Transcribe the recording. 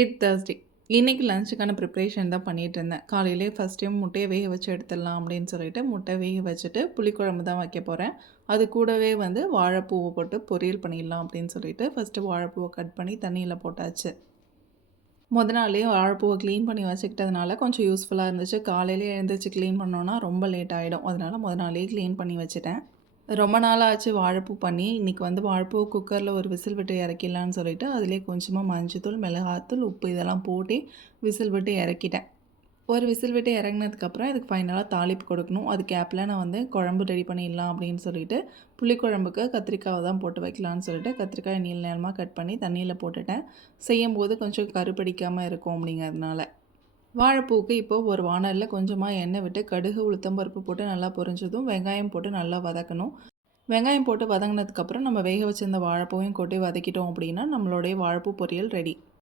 It Thursday. இன்னைக்கு லஞ்சுக்கான preparation தான் பண்ணிட்டு இருந்தேன். காலையிலேயே ஃபர்ஸ்ட் டைம் முட்டைய வேக வச்சு எடுத்துடலாம் அப்படின்னு சொல்லிட்டு முட்டை வேக வச்சுட்டு புளிக்குழம்பு தான் வைக்க போகிறேன். அது கூடவே வாழைப்பூவை போட்டு பொரியல் பண்ணிடலாம் அப்படின்னு சொல்லிட்டு ஃபஸ்ட்டு வாழைப்பூவை கட் பண்ணி தண்ணியில் போட்டாச்சு. நாளே வாழைப்பூவை க்ளீன் பண்ணி வச்சுக்கிட்டதுனால கொஞ்சம் யூஸ்ஃபுல்லாக இருந்துச்சு. காலையிலே எழுந்திரிச்சு க்ளீன் பண்ணோன்னா ரொம்ப லேட் ஆகிடும். அதனால் நாளே க்ளீன் பண்ணி வச்சுட்டேன். ரொம்ப நாள் ஆச்சு வாழைப்பூ பண்ணி. இன்றைக்கி வாழைப்பூ குக்கரில் ஒரு விசில் விட்டு இறக்கிடலான்னு சொல்லிட்டு அதிலே கொஞ்சமாக மஞ்சத்தூள், மிளகாத்தூள், உப்பு இதெல்லாம் போட்டு விசில் விட்டு இறக்கிட்டேன். ஒரு விசில் விட்டு இறங்கினதுக்கப்புறம் இதுக்கு ஃபைனலாக தாளிப்பு கொடுக்கணும். அது கேப்பில் நான் குழம்பு ரெடி பண்ணிடலாம் அப்படின்னு சொல்லிட்டு புளிக்குழம்புக்கு கத்திரிக்காவை தான் போட்டு வைக்கலான்னு சொல்லிட்டு கத்திரிக்காய் நீள நேரமாக கட் பண்ணி தண்ணியில் போட்டுட்டேன். செய்யும்போது கொஞ்சம் கருப்பிடிக்காமல் இருக்கும் அப்படிங்கிறதுனால. வாழைப்பூவுக்கு இப்போது ஒரு வாணலியில் கொஞ்சமாக எண்ணெய் விட்டு கடுகு, உளுத்தம்பருப்பு போட்டு நல்லா பொரிஞ்சதும் வெங்காயம் போட்டு நல்லா வதக்கணும். வெங்காயம் போட்டு வதங்கினதுக்கப்புறம் நம்ம வேக வச்சிருந்த வாழைப்பூவையும் கொட்டி வதக்கிட்டோம் அப்படின்னா நம்மளுடைய வாழைப்பூ பொரியல் ரெடி.